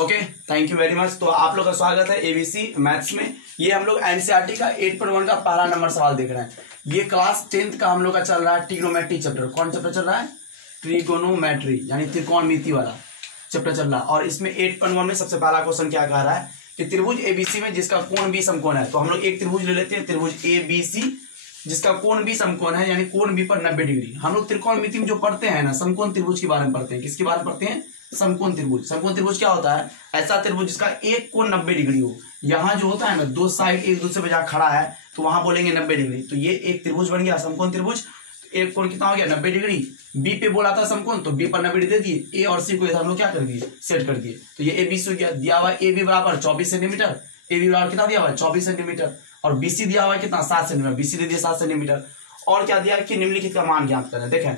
Okay, thank you very much. तो आप लोग का स्वागत है एबीसी मैथ्स में। ये हम लोग एनसीईआरटी का 8.1 का पहला नंबर सवाल देख रहे हैं। ये क्लास 10th का हम लोग का चल रहा है ट्रिग्नोमेट्री चैप्टर। कौन चैप्टर चल रहा है? ट्रिगोनोमेट्री यानी त्रिकोणमिति वाला चैप्टर चल रहा है। और इसमें 8.1 में सबसे पहला क्वेश्चन क्या कह रहा है कि त्रिभुज एबीसी में जिसका कोण बी समकोण है। तो हम लोग एक त्रिभुज ले लेते हैं, त्रिभुज एबीसी जिसका कोण बी समकोण है, यानी कोण बी पर 90 डिग्री। हम लोग त्रिकोणमिति में जो पढ़ते हैं ना, समकोण त्रिभुज के बारे में पढ़ते हैं। किसके बारे में पढ़ते हैं? समकोण त्रिभुज। समकोण त्रिभुज क्या होता है? ऐसा त्रिभुज जिसका एक कोण 90 डिग्री हो। यहाँ जो होता है ना, दो साइड एक दूसरे पे जहाँ खड़ा है तो वहां बोलेंगे 90 डिग्री। तो ये एक त्रिभुज बन गया समकोण त्रिभुज। एक कोण कितना हो गया? 90 डिग्री। बी पे बोला था समकोण, तो बी पर 90 डिग्री दे दिए। ए और सी को हम लोग क्या कर दिए? सेट कर दिए। तो ये ए बी सी हो गया। दिया हुआ ए बी बराबर 24 सेंटीमीटर। ए बी बराबर कितना दिया हुआ है? 24 सेंटीमीटर। और बीसी दिया हुआ है कितना? 7 सेंटीमीटर। बीसी दे दिया 7 सेंटीमीटर। और क्या दिया कि निम्नलिखित का मान ज्ञात करें। देखें,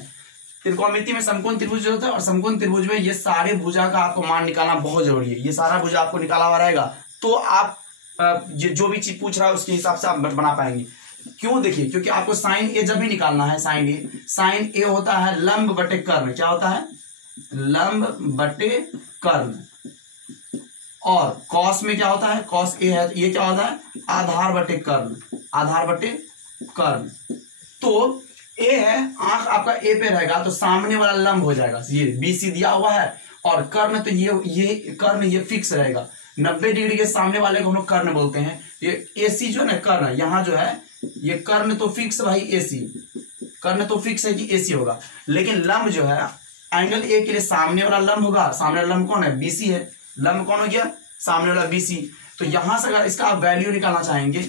त्रिकोणमिति में समकोण त्रिभुज होता है और समकोण त्रिभुज में ये सारे भुजा का आपको मान निकालना बहुत जरूरी है। ये सारा भुजा आपको निकाला हुआ रहेगा तो आप जो भी चीज पूछ रहा है उसके हिसाब से आप बना पाएंगे। क्यों? देखिए, क्योंकि आपको साइन ए जब भी निकालना है, साइन ए होता है लंब बटे कर्ण। क्या होता है? लंब बटे कर्ण। और कॉस में क्या होता है? कॉस ए है, ये क्या होता है? आधार बटे कर्ण। आधार बटे कर्ण। तो ए है, आंख आपका ए पे रहेगा तो सामने वाला लंब हो जाएगा। ये बीसी दिया हुआ है और कर्ण, तो ये कर्ण ये फिक्स रहेगा। 90 डिग्री के सामने वाले को हम लोग कर्ण बोलते हैं। ये एसी जो है ना कर्ण, यहाँ जो है ये कर्ण तो फिक्स भाई एसी, कर्ण तो फिक्स है कि एसी होगा। लेकिन लंब जो है एंगल ए के लिए सामने वाला लंब होगा। सामने वाला लंब कौन है? बीसी है। लंब कौन हो गया? सामने वाला बीसी। तो यहां से अगर इसका आप वैल्यू निकालना चाहेंगे,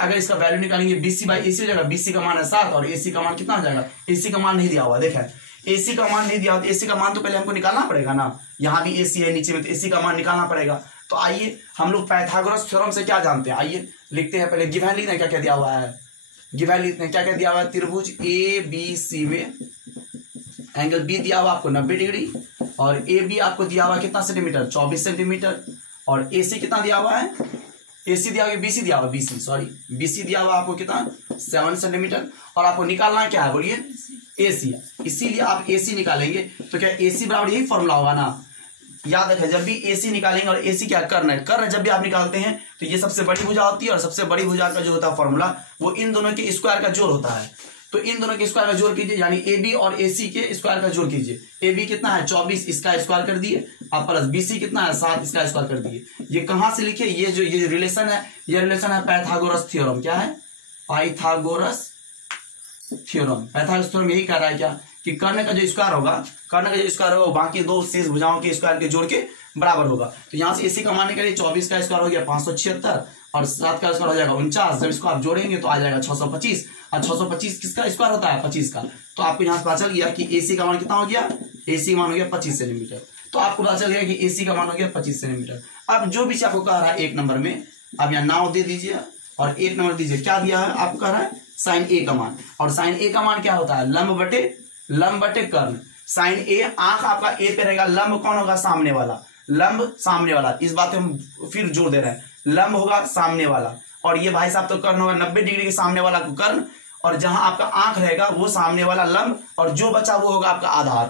अगर इसका वैल्यू निकालेंगे बीसी बाई एसी हो जाएगा। बीसी का मान है 7 और एसी का मान कितना हो जाएगा? एसी का मान नहीं दिया हुआ। देखा एसी का मान नहीं दिया हुआ, एसी का मान तो पहले हमको निकालना पड़ेगा ना। यहाँ भी एसी है नीचे में, तो एसी का मान निकालना पड़ेगा। तो आइए हम लोग पाइथागोरस थ्योरम से क्या जानते हैं, आइए लिखते हैं। पहले गिवन लिखते हैं, क्या क्या दिया हुआ है। गिवन लिखते हैं, क्या क्या दिया हुआ है। त्रिभुज ए बी सी में एंगल बी दिया हुआ आपको 90 डिग्री और ए बी आपको दिया हुआ कितना सेंटीमीटर? 24 सेंटीमीटर। और एसी कितना दिया हुआ है? एसी दिया हुआ, बीसी दिया हुआ, बीसी दिया हुआ आपको कितना? 7 सेंटीमीटर। और आपको निकालना क्या है बोलिए? एसी। इसीलिए आप एसी निकालेंगे तो क्या एसी बराबर यही फॉर्मूला होगा ना। याद रखें, जब भी एसी निकालेंगे, और एसी क्या कर्ण है, कर्ण जब भी आप निकालते हैं तो ये सबसे बड़ी भुजा होती है और सबसे बड़ी भुजा का जो होता है फॉर्मूला वो इन दोनों के स्क्वायर का जोड़ होता है। तो इन दोनों के स्क्वायर का जोड़ कीजिए, यानी ए बी और ए सी के स्क्वायर का जोड़ कीजिए। ए बी कितना है? 24, इसका स्क्वायर कर दिए। आप प्लस बीसी कितना है? 7, इसका स्क्वायर कर दिए। ये कहां से लिखे? ये जो रिलेशन है, ये रिलेशन है पाइथागोरस थ्योरम। क्या है? Pythagoras theorem. पाइथागोरस थ्योरम यही कह रहा है क्या कि कर्ण का जो स्क्वायर होगा, कर्ण का जो स्क्वायर होगा बाकी दो शेष भुजाओं के स्क्वायर के जोड़ के बराबर होगा। तो यहाँ से एसी का मान निकालिए। 24 का स्क्वायर हो गया 576 और 7 का स्क्वायर हो जाएगा 49। जब इसको आप जोड़ेंगे तो आ जाएगा 625। और 625 किसका स्क्वायर होता है? 25 का। तो आपको यहाँ से पता चल गया कि एसी का मान कितना हो गया? एसी का मान हो गया 25 सेंटीमीटर। तो आपको पता चल गया कि एसी का मान हो गया 25 सेंटीमीटर। अब जो भी आपको कह रहा है 1 नंबर में, अब यहाँ 9 दे दीजिए और 1 नंबर दीजिए। क्या दिया है? आपको कह रहा है साइन ए का मान। और साइन ए का मान क्या होता है? लंब बटे कर्ण। साइन ए, आंख आपका ए पे रहेगा। लंब कौन होगा? सामने वाला। लंब सामने वाला। इस बात पे हम फिर जोर दे रहे हैं, लंब होगा सामने वाला। और ये भाई साहब तो कर्ण होगा 90 डिग्री के सामने वाला को कर्ण, और जहां आपका आंख रहेगा वो सामने वाला लंब, और जो बचा वो होगा आपका आधार।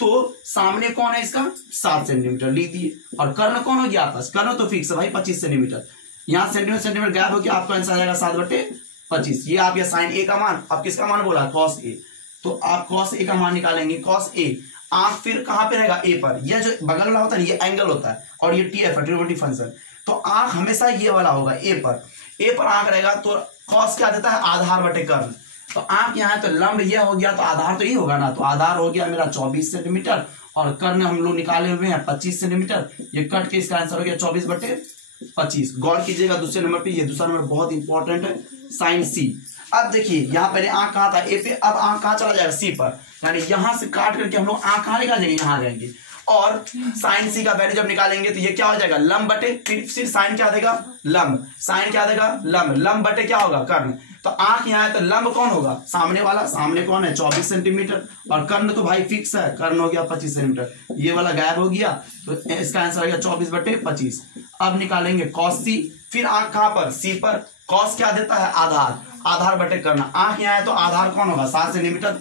तो सामने कौन है इसका? 7 सेंटीमीटर लिख दिए। और कर्ण कौन हो गया आपका? कर्ण तो फिक्स है भाई 25 सेंटीमीटर। यहाँ सेंटीमीटर गैप हो गया, आपका आंसर आ जाएगा 7/25। ये आप साइन ए का मान, आप किसका मान बोला? Cos A. तो आप कॉस ए का मान निकालेंगे। कॉस ए, आंख फिर कहां पे रहेगा? ए पर। यह जो बगल वाला होता है ये एंगल होता है और ये टी एफ है, ट्रिग्नोमेट्रिक फंक्शन। तो आंख हमेशा ये वाला होगा, ए पर। ए पर आंख रहेगा तो कॉस क्या देता है? आधार बटे कर्ण। तो आंख यहाँ है तो लंब ये हो गया तो आधार तो ये होगा ना। तो आधार हो गया मेरा 24 सेंटीमीटर और कर्ण हम लोग निकाले हुए हैं 25 सेंटीमीटर। ये कट के इसका आंसर हो गया 24/25। गौर कीजिएगा दूसरे नंबर पे, ये दूसरा नंबर बहुत इंपॉर्टेंट है, साइन सी। अब देखिए यहाँ पहले आंख कहाँ था? ए पे। अब आंख कहाँ चला जाएगा? सी पर। यानी यहां से काट करके हम लोग आंख कहाँ निकाल जाएंगे? यहाँ आ जाएंगे। और साइन सी का वैल्यू जब निकालेंगे तो ये क्या हो जाएगा? लंब बटे, फिर साइन क्या देगा? लंब। साइन क्या देगा? लंब। लंब बटे क्या होगा? कर्ण। तो आंख यहाँ है तो लंब कौन होगा? सामने वाला। सामने कौन है? 24 सेंटीमीटर। और कर्ण तो भाई फिक्स है, कर्ण हो गया 25 सेंटीमीटर। ये वाला गायब हो गया तो इसका आंसर हो गया 24/25। अब निकालेंगे कॉस सी। फिर आंख कहां पर? सी पर। कॉस क्या देता है? आधार। आधार बटे कर्ण। आंख यहाँ है तो आधार कौन होगा? 7 सेंटीमीटर।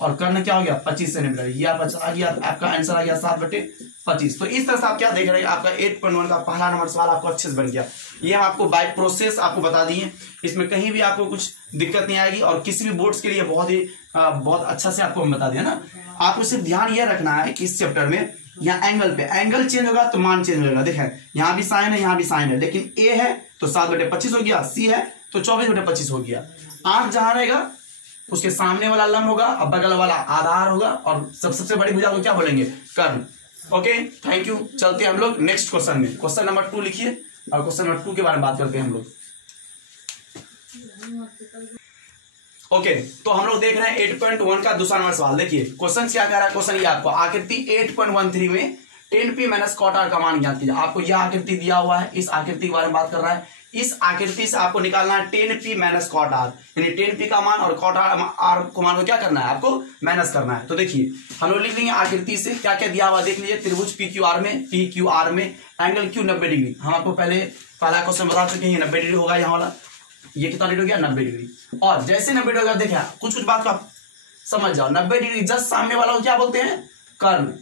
और कर्ण क्या हो गया 25 सेंटीमीटर। ये आ गया आपका आंसर आ गया 7/25। तो इस तरह से आप क्या देख रहे हैं, आपका 8.1 का पहला नंबर सवाल आपको अच्छे से बन गया। ये हम आपको बाय प्रोसेस आपको बता दिए, इसमें कहीं भी आपको कुछ दिक्कत नहीं आएगी और किसी भी बोर्ड्स के लिए बहुत अच्छा से आपको हम बता दिया ना। आपको सिर्फ ध्यान ये रखना है कि इस चैप्टर में यहाँ एंगल पे एंगल चेंज होगा तो मान चेंज होगा। देखें यहाँ भी साइन है, यहाँ भी साइन है, लेकिन ए है तो 7/25 हो गया, सी है तो 24/25 हो गया। आंख जहां रहेगा उसके सामने वाला लंब होगा और बगल वाला आधार होगा और सबसे बड़ी भुजा को क्या बोलेंगे, कर्ण। Okay, thank you. चलते हैं हम लोग नेक्स्ट क्वेश्चन में। क्वेश्चन नंबर 2 लिखिए और क्वेश्चन नंबर 2 के बारे में बात करते हैं हम लोग। ओके, तो हम लोग देख रहे हैं 8.1 का दूसरा नंबर सवाल। देखिए क्वेश्चन क्या कह रहा है। क्वेश्चन ये आपको आकृति 8.13 में 10p - cot r का मान ज्ञात कीजिए। आपको यह आकृति दिया हुआ है, इस आकृति के बारे में बात कर रहा है। इस आकृति से आपको निकालना है 10p - cot r, यानी 10p का मान और cot r को मान को क्या करना है, आपको माइनस करना है। तो देखिए हम लोग लिख लेंगे आकृति से क्या क्या दिया हुआ देख लीजिए। त्रिभुज PQR में एंगल Q 90 डिग्री। हम आपको पहला क्वेश्चन बता चुके हैं 90 डिग्री होगा। यहाँ वाला ये कितना डिग्री हो गया, 90 डिग्री। और जैसे 90 डिग्री होगा, देखिए कुछ बात को आप समझ जाओ। 90 डिग्री जस्ट सामने वाला को क्या बोलते हैं, कर्ण।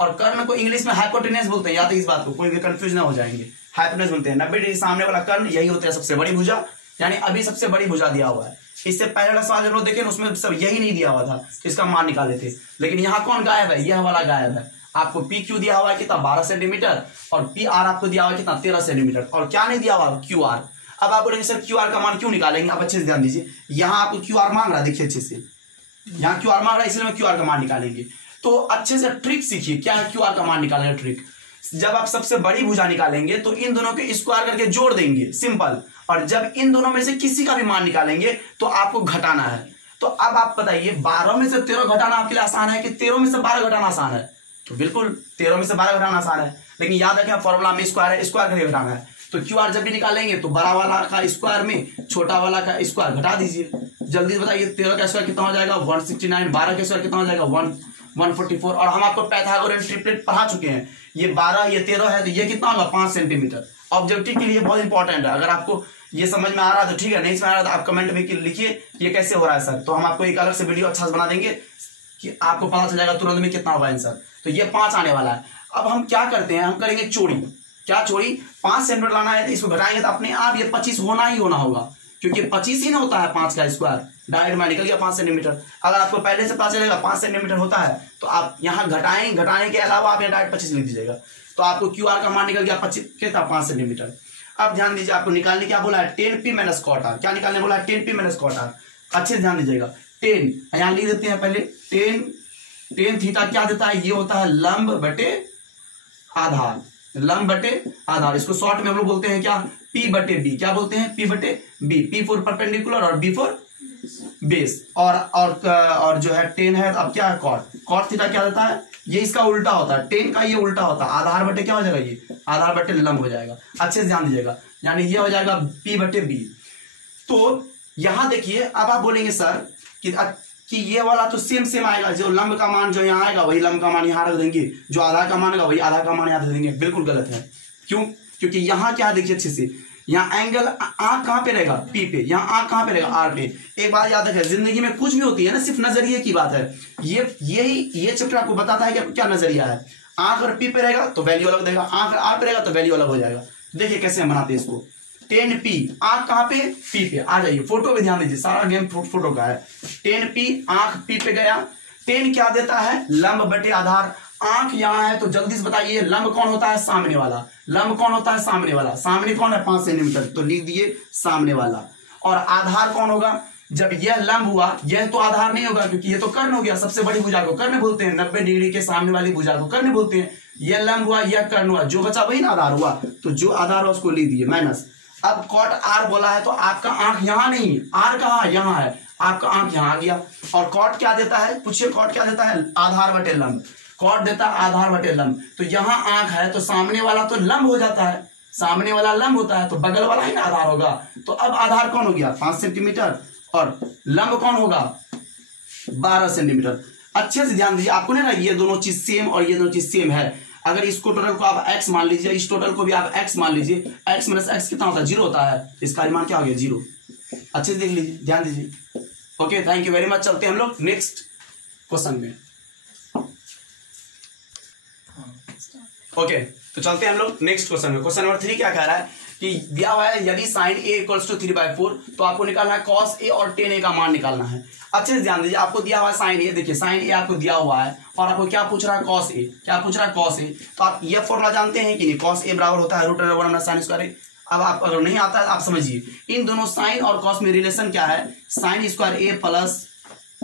और कर्ण को इंग्लिश में हाइपोटेनस बोलते हैं, याद है इस बात को, कोई भी कंफ्यूज ना हो जाएंगे। हाइपोटेनस बोलते हैं 90 डिग्री सामने वाला कर्ण, यही होता है सबसे बड़ी भुजा। यानी अभी सबसे बड़ी भुजा दिया हुआ है। इससे पहले सवाल जब लोग देखे उसमें सब यही नहीं दिया हुआ था, इसका मान निकाले थे। लेकिन यहाँ कौन गायब है, यह वाला गायब है। आपको PQ दिया हुआ है कितना 12 सेंटीमीटर और PR आपको दिया हुआ है कितना 13 सेंटीमीटर। और क्या नहीं दिया हुआ, QR। अब आप बोलेंगे सर QR का मान क्यों निकालेंगे, आप अच्छे से ध्यान दीजिए। यहाँ आपको QR मांग रहा है, देखिए अच्छे से यहाँ QR मांग रहा है, इसलिए मैं QR का मान निकालेंगे। तो अच्छे से ट्रिक सीखिए, क्या है QR का मान निकालने का ट्रिक। जब आप सबसे बड़ी भुजा निकालेंगे तो इन दोनों के स्क्वायर करके जोड़ देंगे, सिंपल। और जब इन दोनों में से किसी का भी मान निकालेंगे तो आपको घटाना है। तो अब आप बताइए 12 में से 13 घटाना आपके लिए आसान है कि 13 में से 12 घटाना आसान है। तो बिल्कुल 13 में से 12 घटाना आसान है, लेकिन याद रखें फॉर्मूला में स्क्वायर है, स्क्वायर करके घटाना है। तो QR जब भी निकालेंगे तो बड़ा वाला का स्क्वायर में छोटा वाला का स्क्वायर घटा दीजिए। जल्दी बताइए 13 का स्क्वायर कितना हो जाएगा 169, 12 का स्क्वायर कितना हो जाएगा 144। और हम आपको पाइथागोरस ट्रिपलेट पढ़ा चुके हैं। ये 12 ये 13 है तो ये कितना होगा 5 सेंटीमीटर। ऑब्जेक्टिव के लिए बहुत इंपॉर्टेंट है। अगर आपको ये समझ में आ रहा है तो ठीक है, नहीं समझ आ रहा तो आप कमेंट में लिखिए ये कैसे हो रहा है सर। तो हम आपको एक अलग से वीडियो अच्छा से बना देंगे कि आपको पता चल जाएगा तुरंत में कितना होगा आंसर। तो ये 5 आने वाला है। अब हम क्या करते हैं, हम करेंगे चोरी। क्या चोरी, 5 सेंटीमीटर लाना है तो इसको घटाएंगे तो अपने आप ये 25 होना ही होना होगा, क्योंकि 25 ही ना होता है 5 का स्क्वायर। डायरेक्ट में निकल गया 5 सेंटीमीटर। अगर आपको पहले से पता चलेगा 5 सेंटीमीटर होता है तो आप यहाँ घटाने के अलावा आप यहाँ डायरेक्ट 25 लिख दीजिएगा। तो आपको QR का मान निकल गया 25 कितना 5 सेंटीमीटर। अब ध्यान दीजिए आपको निकालने क्या बोला है 10p - cot r। क्या निकालने बोला है 10p - cot r। अच्छे से ध्यान दीजिएगा। 10 यहाँ लिख देते हैं पहले। 10 थीटा क्या देता है, ये होता है लंब बटे आधार। लंब बटे आधार, इसको शॉर्ट में हम लोग बोलते हैं क्या P/B। क्या बोलते हैं P/B। P फॉर परपेंडिकुलर और B फॉर बेस। और जो है 10 है, अब क्या है कॉट थीटा क्या देता है, ये इसका उल्टा होता है। 10 का ये उल्टा होता है, आधार बटे क्या हो जाएगा, ये आधार बटे लंब हो जाएगा। अच्छे से ध्यान दीजिएगा, यानी ये हो जाएगा P/B। तो यहां देखिए अब आप बोलेंगे सर कि ये वाला तो सेम आएगा, जो लंब का मान जो यहाँ आएगा वही लंब का मान यहाँ रख देंगे, जो आधार का मान होगा वही आधार का मान यहाँ रख देंगे। बिल्कुल गलत है। क्यों, क्योंकि यहाँ क्या देखिए अच्छे से, यहाँ एंगल आंख कहाँ पे रहेगा P पे, यहाँ आंख कहाँ पे रहेगा R पे। एक बात याद रखें, जिंदगी में कुछ भी होती है ना सिर्फ नजरिए की बात है। ये चैप्टर आपको बताता है कि क्या नजरिया है। आंख अगर P पे रहेगा तो वैल्यू अलग देगा, आंख R पे रहेगा तो वैल्यू अलग हो जाएगा। देखिए कैसे हम बनाते हैं इसको। 10p आंख कहाँ पे P पे, आ जाइए फोटो पे ध्यान दीजिए, सारा गेम फोटो का है। 10p आंख P पे गया। 10 क्या देता है लंब बटे आधार। आंख यहाँ है तो जल्दी से बताइए लंब कौन होता है, सामने वाला। लंब कौन होता है, सामने वाला। सामने कौन है 5 सेंटीमीटर, तो लिख दिए सामने वाला। और आधार कौन होगा, जब यह लंब हुआ यह तो आधार नहीं होगा, क्योंकि ये तो कर्ण हो गया। सबसे बड़ी भुजा को कर्ण बोलते हैं, 90 डिग्री के सामने वाली भुजा को कर्ण बोलते हैं। यह लंब हुआ, यह कर्ण हुआ, जो बचा वही ना आधार हुआ। तो जो आधार हुआ उसको लिख दिए माइनस। अब cot r बोला है तो आपका आंख यहाँ नहीं, r कहाँ यहाँ है, आपका आंख यहाँ आ गया। और cot क्या देता है, पूछिए cot क्या देता है, आधार बटे लंब। cot देता है आधार बटे लंब। तो यहाँ आंख है तो सामने वाला तो लंब हो जाता है, सामने वाला लंब होता है तो बगल वाला ही ना आधार होगा। तो अब आधार कौन हो गया 5 सेंटीमीटर और लंब कौन होगा 12 सेंटीमीटर। अच्छे से ध्यान दीजिए, आपको नहीं ना ये दोनों चीज सेम और ये दोनों चीज सेम है। अगर इसको टोटल को आप x मान लीजिए, इस टोटल को भी आप x मान लीजिए, x माइनस x कितना होता है 0 होता है, इसका मान क्या हो गया 0। अच्छे से देख लीजिए, ध्यान दीजिए। Okay, thank you very much. चलते हैं हम लोग नेक्स्ट क्वेश्चन में। ओके तो चलते हैं हम लोग नेक्स्ट क्वेश्चन में। क्वेश्चन नंबर 3 क्या कह रहा है कि दिया हुआ है यदि साइन ए इक्वल्स टू 3/4 तो आपको निकालना है कॉस ए और टेन ए का मान निकालना है। अच्छे से ध्यान दीजिए, आपको दिया हुआ है साइन ए, देखिए साइन ए आपको दिया हुआ है और आपको क्या पूछ रहा है कॉस ए, क्या पूछ रहा है कॉस ए। तो आप ये फॉर्मूला जानते हैं कि नहीं, कॉस ए बराबर होता है √1/sin²। अब आप अगर नहीं आता है आप समझिए इन दोनों साइन और कॉस में रिलेशन क्या है, साइन स्क्वायर ए प्लस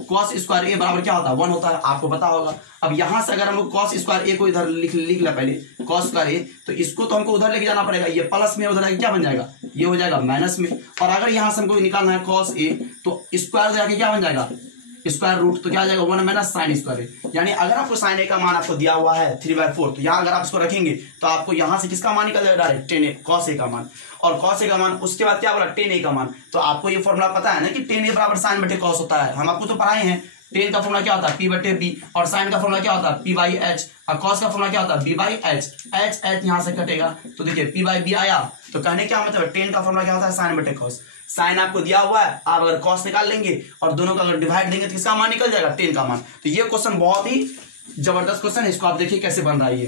कॉस स्क्वायर ए बराबर क्या होता है 1 होता है, आपको पता होगा। अब यहां से अगर हम लोग कॉस स्क्वायर ए को इधर लिख ले पहले कॉस स्क्वायर ए, तो इसको तो हमको उधर लेके जाना पड़ेगा, ये प्लस में उधर क्या बन जाएगा, ये हो जाएगा माइनस में। और अगर यहां से हमको निकालना है कॉस ए तो स्क्वायर जाके क्या बन जाएगा स्क्वायर रूट, तो क्या आ जाएगा 1 - sin स्क्वायर ए। यानी अगर आपको साइन ए का मान आपको दिया हुआ है 3/4 तो यहाँ अगर आप इसको रखेंगे तो आपको यहाँ से किसका मान निकल जाएगा direct tan a cos a का मान, और cos a का मान उसके बाद क्या बोला tan a का मान। तो आपको ये फॉर्मूला पता है ना कि tan a बराबर sin/cos होता है, हम आपको तो पढ़ाए हैं। tan का फॉर्मूला क्या होता है P/B और sin का फॉर्मूला क्या होता है P/H और cos का फॉर्मूला क्या होता है B/H। H यहाँ से कटेगा तो देखिए P/B आया, तो कहने क्या मतलब है tan का फॉर्मूला क्या होता है sin/cos। साइन आपको दिया हुआ है, आप अगर कॉस निकाल लेंगे और दोनों का अगर डिवाइड देंगे तो किसका मान निकल जाएगा टेन का मान। तो ये क्वेश्चन बहुत ही जबरदस्त क्वेश्चन है, इसको आप देखिए कैसे बन रहा है ये।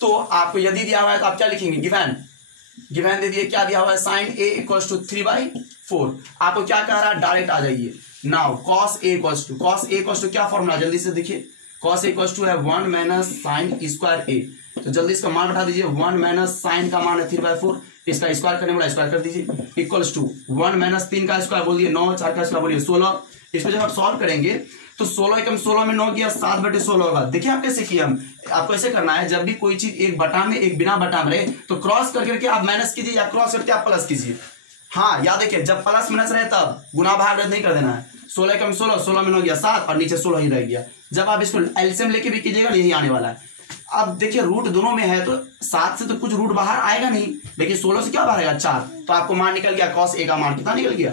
तो आपको यदि दिया हुआ है तो आप क्या लिखेंगे, गिवन दे दिए, क्या दिया हुआ है साइन ए इक्वल्स टू 3/4। आपको क्या कह रहा है डायरेक्ट आ जाइए now cos A equals to क्या फॉर्मूला जल्दी से देखिए, कॉस ए इक्वल्स टू है 1 - sin स्क्वायर ए। तो जल्दी इसका मान बैठा दीजिए, 1 - sin का मान है 3/4, इसका स्क्वायर करने वाला स्क्वायर कर दीजिए इक्वल्स टू 1 - 3 का स्क्वायर बोलिए 9, 4 का स्क्वायर बोलिए 16। इसमें जब आप सॉल्व करेंगे तो 16 एकम 16 में 9 गया 7/16 होगा। देखिए आप कैसे किए, हम आपको ऐसे करना है जब भी कोई चीज एक बटा में एक बिना बटा में रहे तो क्रॉस करके आप माइनस कीजिए या क्रॉस करके आप प्लस कीजिए। हाँ याद रखिए जब प्लस माइनस रहे तब गुना भाग नहीं कर देना है। 16 एकम 16, 16 में 9 गया 7 और नीचे 16 ही रह गया। जब आप इसको एलसीएम लेके भी कीजिएगा यही आने वाला है। अब देखिए रूट दोनों में है तो 7 से तो कुछ रूट बाहर आएगा नहीं, लेकिन 16 से क्या बाहर आएगा 4। तो आपको मान निकल गया कॉस ए का मान कितना निकल गया,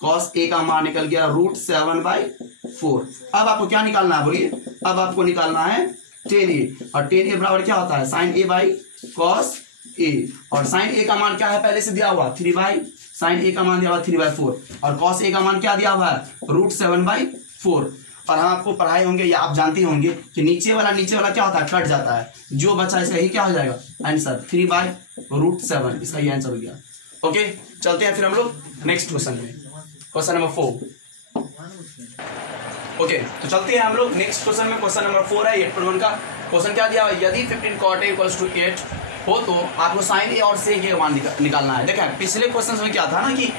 कॉस ए का मान निकल गया √7/4। अब आपको क्या निकालना है बोलिए, अब आपको निकालना है tan a, और tan a बराबर क्या होता है sin a/cos a। और sin a का मान क्या है पहले से दिया हुआ sin a का मान दिया हुआ 3/4 और cos a का मान क्या दिया हुआ है √7/4। और हम आपको पढ़ाए होंगे या आप जानते होंगे कि नीचे वाला क्या होता है कट जाता है, जो बचा इसका ही क्या हो जाएगा आंसर 3/√7, इसका ये आंसर हो गया। ओके चलते हैं फिर हम लोग नेक्स्ट क्वेश्चन में, क्वेश्चन नंबर 4। ओके तो चलते हैं हम लोग नेक्स्ट क्वेश्चन में। क्वेश्चन नंबर 4 है 8.1 का। क्वेश्चन क्या दिया हुआ है, यदि 15 cot a इक्वल्स टू 8 हो तो आपको साइन ए और सेक ए का मान निकालना है। देखिए पिछले क्वेश्चन में क्या था ना कि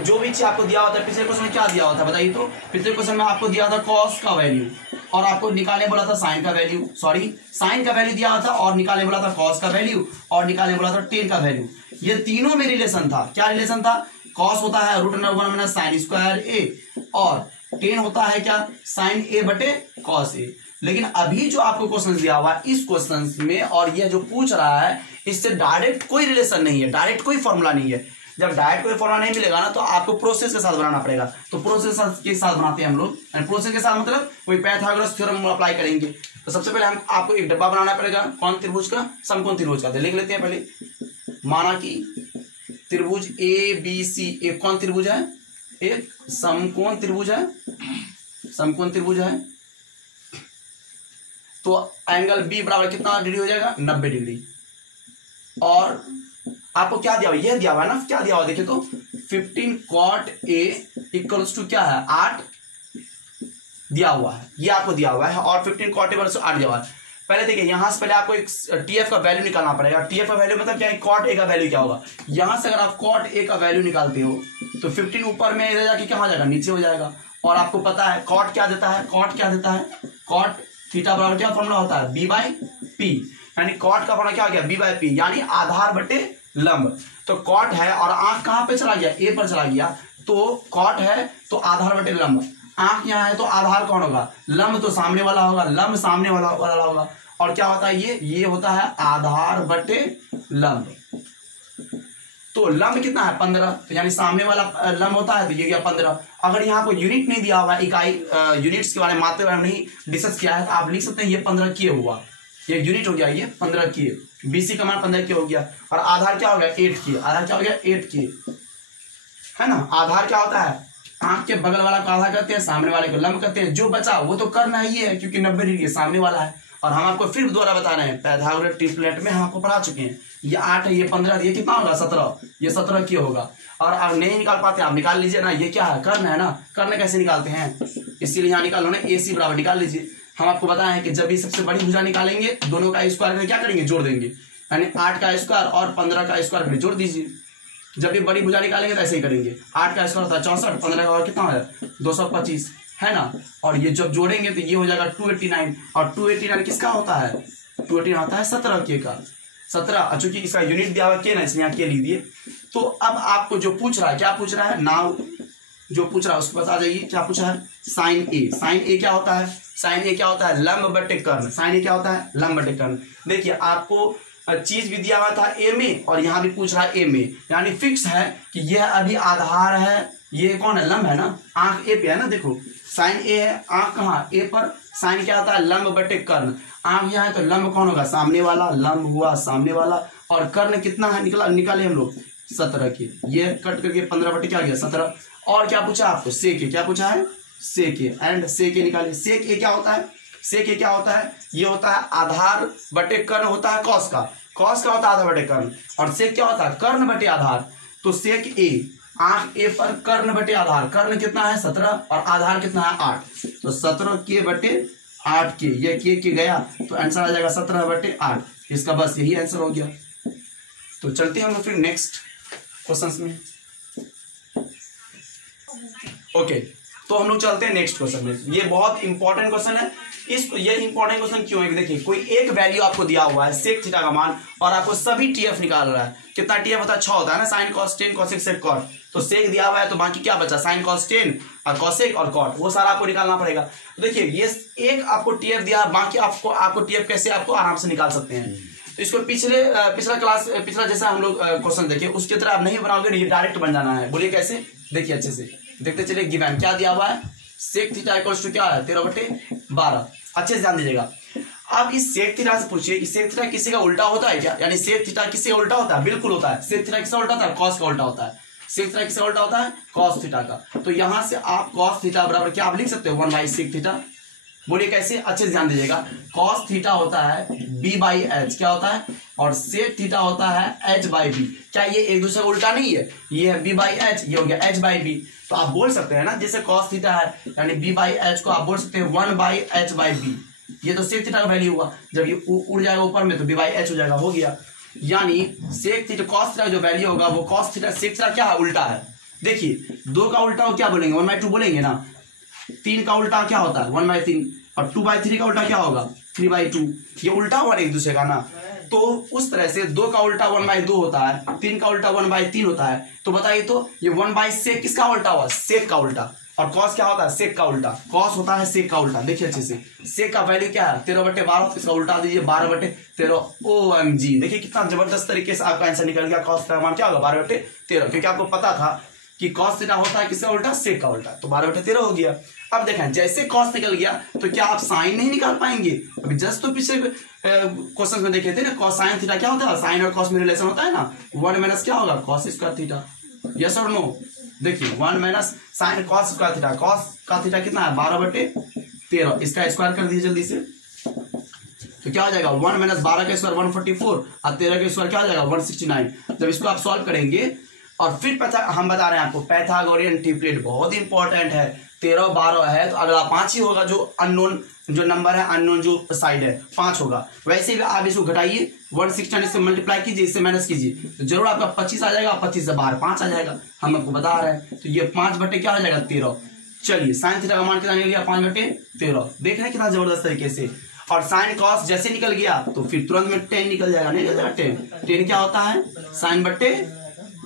जो भी चीज आपको दिया होता है, पिछले क्वेश्चन में क्या दिया होता है बताइए। तो पिछले क्वेश्चन में आपको दिया था कॉस का वैल्यू और आपको निकालने बोला था साइन का वैल्यू, साइन का वैल्यू दिया था और निकालने बोला था कॉस का वैल्यू और निकालने बोला था टेन का वैल्यू। ये तीनों में रिलेशन था, क्या रिलेशन था, कॉस होता है √1 - sin स्क्वायर ए और टेन होता है क्या साइन a/cos a। लेकिन अभी जो आपको क्वेश्चन दिया हुआ है इस क्वेश्चन में और ये जो पूछ रहा है इससे डायरेक्ट कोई रिलेशन नहीं है, डायरेक्ट कोई फॉर्मूला नहीं है। जब डायरेक्ट कोई फॉर्मूला नहीं मिलेगा ना तो आपको प्रोसेस के साथ बनाना पड़ेगा। तो प्रोसेस के साथ बनाते हैं हम लोग, प्रोसेस के साथ मतलब कोई पाइथागोरस थ्योरम अप्लाई करेंगे। तो सबसे पहले हम आपको एक डब्बा बनाना पड़ेगा, कौन त्रिभुज का, समकोण त्रिभुज का। लिख लेते हैं पहले, माना कि त्रिभुज ABC एक कौन त्रिभुज है, एक समकोण त्रिभुज है, समकोण त्रिभुज है। तो एंगल B बराबर कितना डिग्री हो जाएगा 90 डिग्री। और आपको क्या दिया हुआ, यह दिया हुआ है ना, क्या दिया हुआ देखिए तो 15 cot a इक्वल्स टू क्या है 8 दिया हुआ है, ये आपको दिया हुआ है और 15 cot a बराबर 8 दिया हुआ है। पहले देखिए यहां से पहले आपको एक TF का वैल्यू निकालना पड़ेगा। TF का वैल्यू मतलब क्या है, cot a का वैल्यू क्या होगा। यहां से अगर आप cot a का वैल्यू निकालते हो तो 15 ऊपर में इधर जाके क्या हो जाएगा नीचे हो जाएगा। और आपको पता है cot क्या देता है, cot थीटा बराबर क्या फॉर्मूला होता है B/P, यानी cot का फॉर्मूला क्या हो गया B/P यानी आधार बटे लंब। तो cot है और आंख कहां पे चला गया, A पर चला गया। तो cot है तो आधार बटे लंब, आंख यहाँ है तो आधार कौन होगा, लंब तो सामने वाला होगा, लंब सामने वाला होगा। और क्या होता है ये होता है आधार बटे लंब। तो लंब कितना है 15, तो यानी सामने वाला लंब होता है तो ये गया 15। अगर यहाँ को यूनिट नहीं दिया हुआ, इकाई यूनिट्स के बारे में मात्रा में नहीं डिस्कस किया है तो आप लिख सकते हैं ये 15 किए हुआ, ये यूनिट हो गया, ये 15 किए, BC का मान 15 किए हो गया। और आधार क्या हो गया 8 किए, आधार क्या हो गया 8 किए, है ना। आधार क्या होता है आंख के बगल वाला को आधा करते हैं, सामने वाले को लंब करते हैं, जो बचा वो तो करना ही है क्योंकि 90 डिग्री सामने वाला है। और हम आपको फिर दोबारा बता रहे हैं, पाइथागोरस ट्रिपलेट में हम आपको पढ़ा चुके हैं। ये 8 है, ये 15, ये कितना होगा 17, ये 17 की होगा। और आप नहीं निकाल पाते आप निकाल लीजिए ना, ये क्या है कर्ण है ना, कर्ण कैसे निकालते हैं, इसीलिए यहाँ निकालो ना, AC बराबर निकाल लीजिए। हम आपको बताएं कि जब ये सबसे बड़ी भुजा निकालेंगे दोनों का स्क्वायर करके क्या करेंगे, जोड़ देंगे, यानी 8 का स्क्वायर और 15 का स्क्वायर करके जोड़ दीजिए। जब ये बड़ी भुजा निकालेंगे तो ऐसे ही करेंगे, 8 का स्क्वायर होता है 64, 15 का कितना है 225 है ना, और ये जब जोड़ेंगे तो ये हो जाएगा 289, और 289 किसका होता है, 289 होता है 17 के का, 17, चूंकि इसका यूनिट दिया हुआ के ना, इसलिए यहाँ के लिख दिए। तो अब आपको जो पूछ रहा है, क्या पूछ रहा है, नाउ जो पूछ रहा है उसके पास आ जाइए, क्या पूछा है, साइन ए। साइन ए क्या होता है, साइन ए क्या होता है, लंब बटे कर्ण। साइन ए क्या होता है, लंब बटे कर्ण। देखिए आपको चीज भी दिया हुआ था ए में, और यहाँ भी पूछ रहा है ए में, यानी फिक्स है कि यह अभी आधार है, ये कौन है, लंब है ना, आंख ए पे है ना, देखो साइन ए है, आंख कहाँ ए पर, साइन क्या होता है, लंब बटे कर्ण। आंख यहाँ है तो लंब कौन होगा, सामने वाला, लंब हुआ सामने वाला, और कर्ण कितना है निकाले हम लोग 17 की, ये कट करके 15 बटे क्या गया 17। और क्या पूछा आपको, सेक ए, क्या पूछा है, सेक ए, एंड सेक ए निकालिए। सेक ए क्या होता है, सेक ए क्या होता है, ये होता है आधार बटे कर्ण होता है कॉस का, कॉस का होता है आधार बटे कर्ण, और सेक क्या होता है, कर्ण बटे आधार। तो सेक ए, आंख ए पर कर्ण बटे आधार, कर्ण कितना है 17 और आधार कितना है 8, तो 17 के बटे 8 के, ये के गया तो आंसर आ जाएगा 17 बटे 8। इसका बस यही आंसर हो गया। तो चलते हैं हम लोग फिर नेक्स्ट क्वेश्चन में। ओके, तो हम लोग चलते हैं नेक्स्ट क्वेश्चन में। ये बहुत इंपॉर्टेंट क्वेश्चन है। ये इंपॉर्टेंट क्वेश्चन क्यों है, देखिए कोई एक वैल्यू आपको दिया हुआ है सेक थीटा का मान, और आपको सभी टीएफ निकाल रहा है। कितना टीएफ होता है, 6 होता है ना, sine cos tan cosec sec cot. तो सेक दिया हुआ है तो बाकी क्या बचा, साइन कॉस टेन और कोसेक और कॉट, वो सारा आपको निकालना पड़ेगा। तो देखिए ये एक आपको टीएफ दिया, बाकी आपको टीएफ कैसे आपको आराम से निकाल सकते हैं। तो इसको पिछला जैसा हम लोग क्वेश्चन देखे उसकी तरह आप नहीं बनाओगे, ये डायरेक्ट बन जाना है। बोलिए कैसे, देखिए अच्छे से देखते चलिए। गिवन क्या दिया हुआ है, सेक थीटा इक्वल्स टू क्या है 13/12। अच्छे से ध्यान दीजिएगा। अब इस सेक थीटा से पूछिए कि सेक थीटा किसी का उल्टा होता है क्या, यानी सेक थीटा किसी का उल्टा होता है, बिल्कुल होता है। सेक थीटा किसका उल्टा होता है, कॉस का उल्टा होता है। सेक थीटा किसका उल्टा होता है, कॉस थीटा का। तो यहां से आप कॉस थीटा बराबर क्या आप लिख सकते हो 1/सेक थीटा। बोलिए कैसे, अच्छे से ध्यान दीजिएगा। कॉस थीटा होता है b/h, क्या होता है, और सेक थीटा होता है h/b। क्या ये एक दूसरे का उल्टा नहीं है, ये है b/h, ये हो गया h/b। तो आप बोल सकते हैं ना, जैसे cos थीटा है यानी b/h को आप बोल सकते हैं 1/h/b। ये तो सेक थीटा का वैल्यू हुआ, जब ये उड़ जाएगा ऊपर में तो b/h हो जाएगा, हो गया। यानी सेक थीटा cos थीटा जो वैल्यू होगा वो cos थीटा सेक थीटा क्या है, उल्टा है। देखिए 2 का उल्टा क्या बोलेंगे, 1/2 बोलेंगे ना। 3 का उल्टा क्या होता है 1/3, और 2/3 का उल्टा क्या होगा 3/2। ये उल्टा हुआ एक दूसरे का ना। तो उस तरह से 2 का उल्टा 1/2 होता है, 3 का उल्टा 1/3 होता है। तो बताइए तो ये 1/सेक किसका उल्टा हुआ, सेक का उल्टा। और कॉस क्या होता है, सेक का उल्टा। कॉस होता है सेक का उल्टा। देखिए अच्छे से, सेक का वैल्यू क्या है 13/12, इसका उल्टा दीजिए 12/13। OMG, देखिए कितना जबरदस्त तरीके से आपका आंसर निकल गया। कॉस का मान क्या होगा 12/13, क्योंकि आपको पता था कि कॉस थीटा होता है किसका उल्टा, सेक का उल्टा। तो 12/13 हो गया। अब देखें जैसे कॉस निकल गया तो क्या आप साइन नहीं निकाल पाएंगे। अभी जस्ट तो पिछले क्वेश्चन में देखे थे ना, कॉस साइन थीटा क्या होता है, साइन और कॉस में रिलेशन होता है ना, 1 माइनस क्या होगा कॉस स्क्वायर थीटा। यस और नो, देखिए 1 minus sine cos square theta. Cos का थीटा कितना है 12/13, इसका स्क्वायर कर दीजिए जल्दी से। तो क्या हो जाएगा 1 माइनस 12 का स्क्वायर 144 और 13 का स्क्वायर क्या हो जाएगा 169। जब इसको आप सॉल्व करेंगे और फिर हम बता रहे हैं आपको पाइथागोरियन ट्रिपलेट बहुत इंपॉर्टेंट है। 13 12 है तो अगला 5 ही होगा, जो अननोन जो नंबर है, अननोन जो साइड है 5 होगा। वैसे भी आप इसको घटाइए 169 से मल्टीप्लाई कीजिए, इससे माइनस कीजिए तो जरूर आपका 25 आ जाएगा। 25 से बाहर 5 आ जाएगा, हम आपको बता रहे हैं। तो ये 5 बटे क्या हो जाएगा 13। चलिए साइन थीटा का मान कितना निकल गया 5/13। देख रहे हैं कितना जबरदस्त तरीके से। और साइन कॉस जैसे निकल गया तो फिर तुरंत में 10 निकल जाएगा, नहीं निकल जाएगा 10 क्या होता है साइन बटे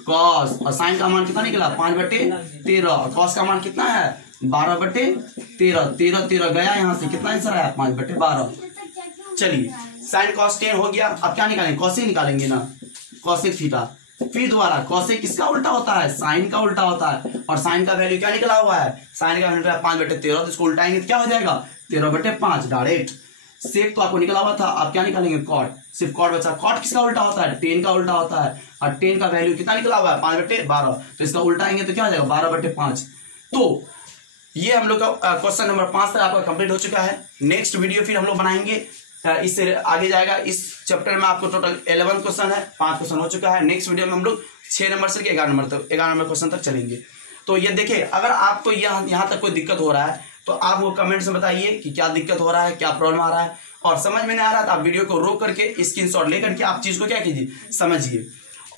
कॉस। और साइन का मान कितना निकला 5/13 और कॉस का मान कितना है 12/13। 13 गया यहाँ से, कितना आंसर आया 5/12। चलिए साइन कॉस 10 हो गया। अब क्या निकालेंगे, कॉसेक निकालेंगे ना, कॉसेक थीटा। फिर दोबारा कॉसेक किसका उल्टा होता है, साइन का उल्टा होता है। और साइन का वैल्यू क्या निकला हुआ है, साइन का वैल्यू 5/13, तो इसको उल्टाएंगे तो क्या हो जाएगा 13/5 डायरेक्ट। सेक तो आपको निकला हुआ था, आप क्या निकालेंगे कॉट, सिर्फ कॉट बचा। कॉट किसका उल्टा होता है 10 का उल्टा होता है। और 10 का वैल्यू कितना निकला हुआ है 5/12, तो इसका उल्टाएंगे तो क्या हो जाएगा 12/5। तो ये हम लोग का क्वेश्चन नंबर 5 तक आपका कंप्लीट हो चुका है। नेक्स्ट वीडियो फिर हम लोग बनाएंगे, इससे आगे जाएगा। इस चैप्टर में आपको टोटल 11 क्वेश्चन है, 5 क्वेश्चन हो चुका है। नेक्स्ट वीडियो में हम लोग 6 नंबर से 11 नंबर क्वेश्चन तक चलेंगे। तो ये देखिए, अगर आपको यहाँ तक कोई दिक्कत हो रहा है तो आप वो कमेंट्स में बताइए कि क्या दिक्कत हो रहा है, क्या प्रॉब्लम आ रहा है, और समझ में नहीं आ रहा तो आप वीडियो को रोक करके स्क्रीनशॉट लेकर के आप चीज को क्या कीजिए, समझिए।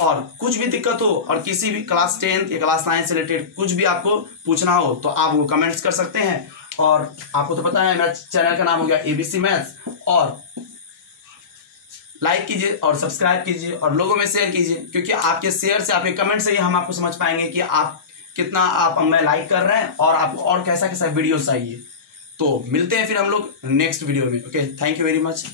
और कुछ भी दिक्कत हो और किसी भी क्लास 10 या क्लास 9 से रिलेटेड कुछ भी आपको पूछना हो तो आप वो कमेंट्स कर सकते हैं। और आपको तो पता है मेरा चैनल का नाम हो गया एबीसी मैथ्स, और लाइक कीजिए और सब्सक्राइब कीजिए और लोगों में शेयर कीजिए, क्योंकि आपके शेयर से, आपके कमेंट से ही हम आपको समझ पाएंगे कि आप कितना आप हमें लाइक कर रहे हैं और आपको और कैसा कैसा वीडियो चाहिए। तो मिलते हैं फिर हम लोग नेक्स्ट वीडियो में। Okay, thank you very much.